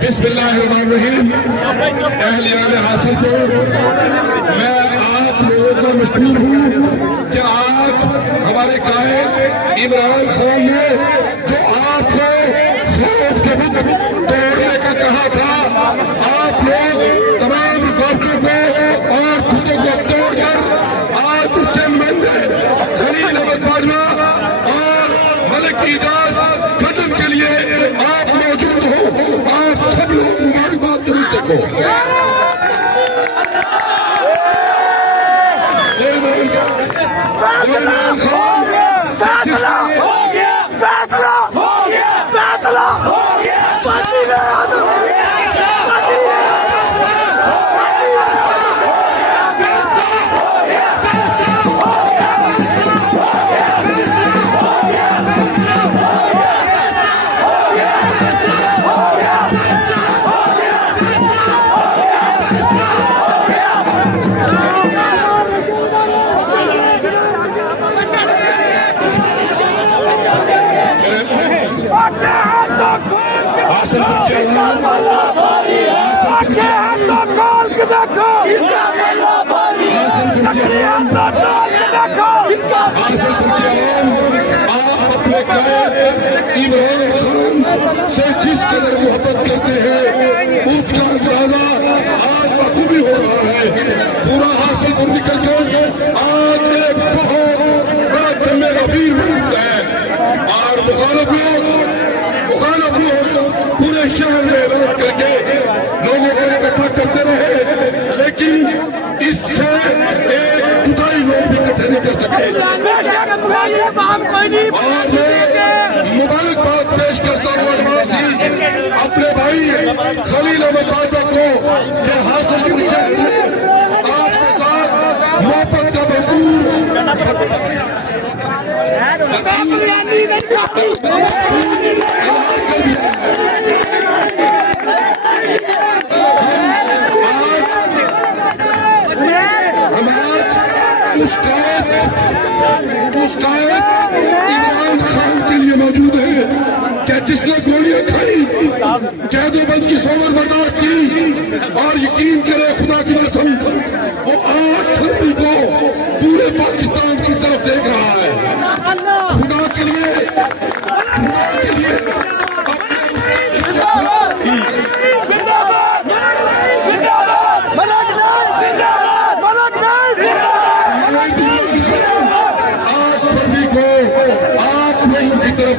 बिस्मिल्लाहिर्रहमानिर्रहीम। अहलियान हासिलपुर, मैं आप लोगों को मशहूर हूँ कि आज हमारे कायद इमरान खान ने जो आपको खौफ के बुत तोड़ने का कहा था, आप लोग तमाम रुकावटों को और खुदों को तोड़कर आज उसके नुमाइंदे खलील अहमद बाजवा और मलिक इजाज खत्म के लिए आप मौजूद हो। आप सब लोग मुबारकबाद जरूर देखो। फैसला हो गया, फैसला हो गया, फैसला हो गया। इमरान खान से जिस कदर मोहब्बत करते हैं उसका अंदाजा आज बखूबी हो रहा है। पूरा हासिलपुर निकल कर आज एक बहुत बड़ा जम्मे गफीर बन गया है और मुखालफ लोग पूरे शहर में ऐलान करके लोगों को इकट्ठा करते रहे, लेकिन इससे एक जुदाई लोग भी इकट्ठे नहीं कर सके। और मैं मुबारकबाद पेश करता हूँ अपने भाई खलील अहमद बाजवा को कि हासिलपुर शहर में आपके साथ मोहब्बत का भरपूर इमरान खान के लिए मौजूद है क्या जिसने गोलियां खाई, कैदोबंद की सोबर बर्दाश्त की और यकीन करे खुदा की कसम वो 8 फरवरी को पूरे पाकिस्तान की तरफ देख रहा है। खुदा के लिए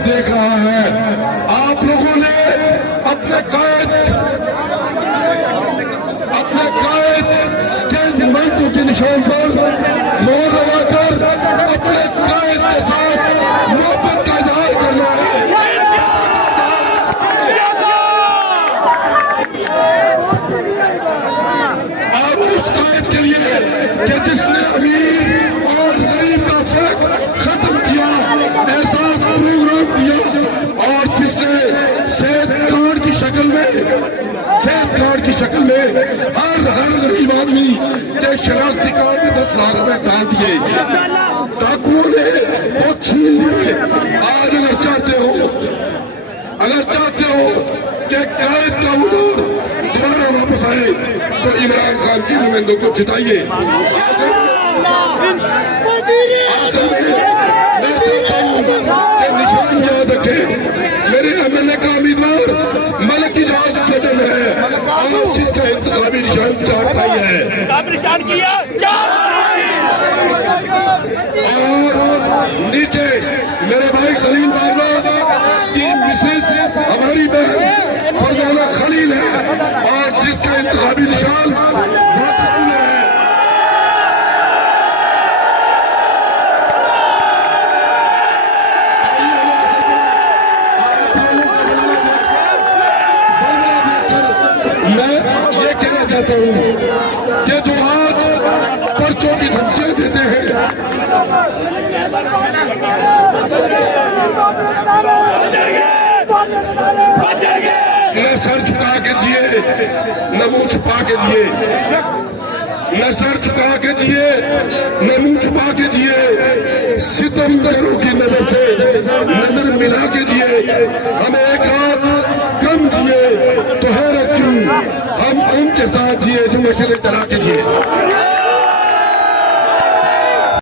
देख रहा है। आप लोगों ने अपने कायद के नुमाइंदों के निशान पर मोहर लगाकर अपने कायद के साथ मोहब्बत का इजहार करना है। और उस कायद के लिए कि जिसने अमीर और गरीब का फर्क खत्म किया, एहसास प्रोग्राम दिया और जिसने सेहत कार्ड की शक्ल में हर गरीब आदमी के शनाख्ती कार्ड में 10 लाख रुपए डाल दिए। डाकुओं ने वो छीन लिए। आज अगर चाहते हो कि कायद का वो दौर दोबारा वापस आए तो इमरान खान के नुमाइंदों को जिताइए। निशान याद रखे, मेरे एमएलए का उम्मीदवार मलिक इजाज कदम है और जिसका इंतखाबी निशान 4 पाई है और नीचे मेरे भाई खलील बाजवा की मिसेस हमारी बहन फरजाना खलील है और जिसका इंतखाबी निशान कहता हूँ कि जो आज पर्चों की धमकियां देते हैं, न सर झुका के जिए न मुंह छुपा के जिए, न सर झुका के जिए न मुंह छुपा के जिए, सितमगरों की नजर से नजर मिला के जिए। हम एक रात कम जिए तो हैरत क्यों, हम उनके साथ जिए जो नशे चला के जिए।